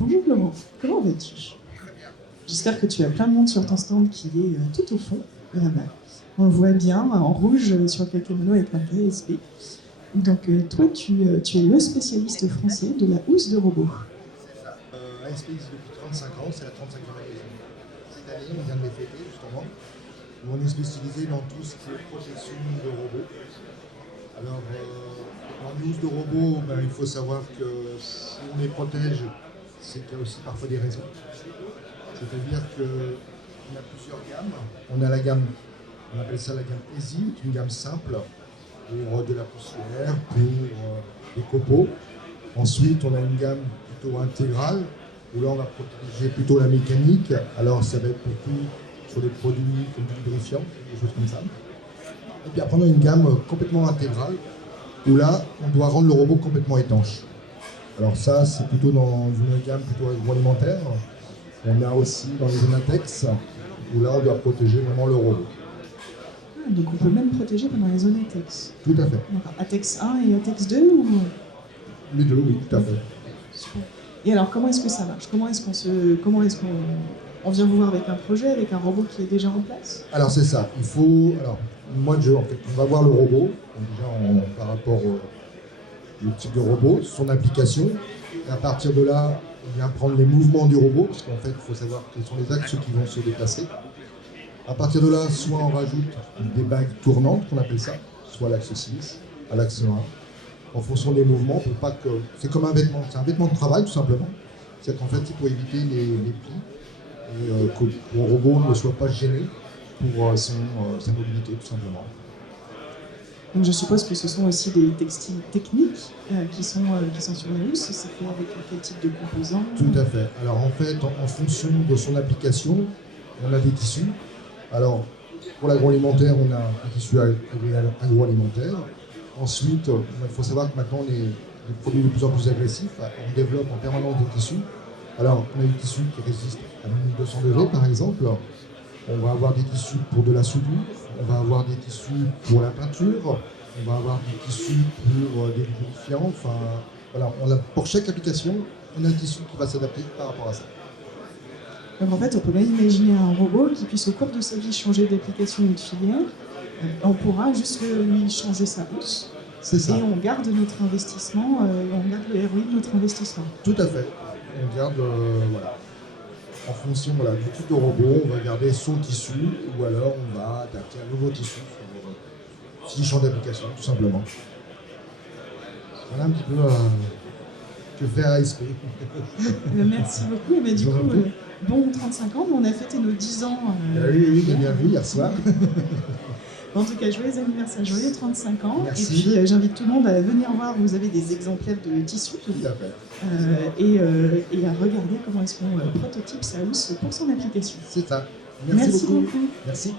Bonjour Florent, comment vas-tu? J'espère que tu as plein de monde sur ton stand qui est tout au fond, là-bas. On le voit bien en rouge sur quelques monos avec marqué ASP. Donc toi, tu es le spécialiste français de la housse de robot. ASP existe depuis 35 ans, c'est la 35e année. Cette année, on vient de les fêter justement, où on est spécialisé dans tout ce qui est protection de robots. Alors, dans les housses de robots, il faut savoir que si on les protège, c'est qu'il y a aussi parfois des raisons. C'est-à-dire qu'on a plusieurs gammes. On a la gamme, on appelle ça la gamme Easy, une gamme simple pour de la poussière, pour des copeaux. Ensuite, on a une gamme plutôt intégrale, où là on va protéger plutôt la mécanique. Alors ça va être plutôt sur des produits comme du lubrifiant, des choses comme ça. Et puis après on a une gamme complètement intégrale, où là on doit rendre le robot complètement étanche. Alors ça c'est plutôt dans une gamme plutôt agroalimentaire. On a aussi dans les zones Atex, où là on doit protéger vraiment le robot. Ah, donc on peut même protéger pendant les zones ATEX. Tout à fait. D'accord. ATEX 1 et ATEX 2 ou... Les deux, oui, tout à fait. Super. Et alors comment est-ce que ça marche? Comment est-ce qu'on vient vous voir avec un projet, avec un robot qui est déjà en place? Alors c'est ça, il faut... Alors, en fait, on va voir le robot, donc déjà par rapport au type de robot, son application. Et à partir de là, on vient prendre les mouvements du robot, parce qu'en fait, il faut savoir quels sont les axes qui vont se déplacer. À partir de là, soit on rajoute des bagues tournantes, qu'on appelle ça, soit à l'axe 6, à l'axe 1, en fonction des mouvements, pour pas que... C'est comme un vêtement, c'est un vêtement de travail tout simplement. C'est qu'en fait, il faut éviter les plis, et que le robot ne soit pas gêné pour sa mobilité tout simplement. Donc je suppose que ce sont aussi des textiles techniques qui sont sur les housses. C'est fait avec quel type de composants? Tout à fait. Alors en fait, en fonction de son application, on a des tissus. Alors pour l'agroalimentaire, on a un tissu agroalimentaire. Ensuite, il faut savoir que maintenant les produits de plus en plus agressifs, on développe en permanence des tissus. Alors on a des tissus qui résistent à 1200 degrés par exemple. On va avoir des tissus pour de la soudure, on va avoir des tissus pour la peinture, on va avoir des tissus pour des lubrifiants. Enfin, voilà, pour chaque application, on a un tissu qui va s'adapter par rapport à ça. Donc en fait, on peut même imaginer un robot qui puisse au cours de sa vie changer d'application ou de filière. On pourra juste lui changer sa housse. C'est ça. Et on garde notre investissement, on garde le ROI de notre investissement. Tout à fait. On garde, voilà. En fonction du type de robot, on va garder son tissu ou alors on va adapter un nouveau tissu s'il change d'application, tout simplement. Voilà un petit peu que fait ASP. Merci beaucoup. Et du coup, bon 35 ans, on a fêté nos 10 ans. Oui, j'ai bien vu hier soir. En tout cas, joyeux anniversaire, joyeux 35 ans. Merci. Et puis, j'invite tout le monde à venir voir. Vous avez des exemplaires de tissus. Tout à fait. Et à regarder comment est-ce qu'on prototype sa housse pour son application. C'est ça. Merci beaucoup. Merci.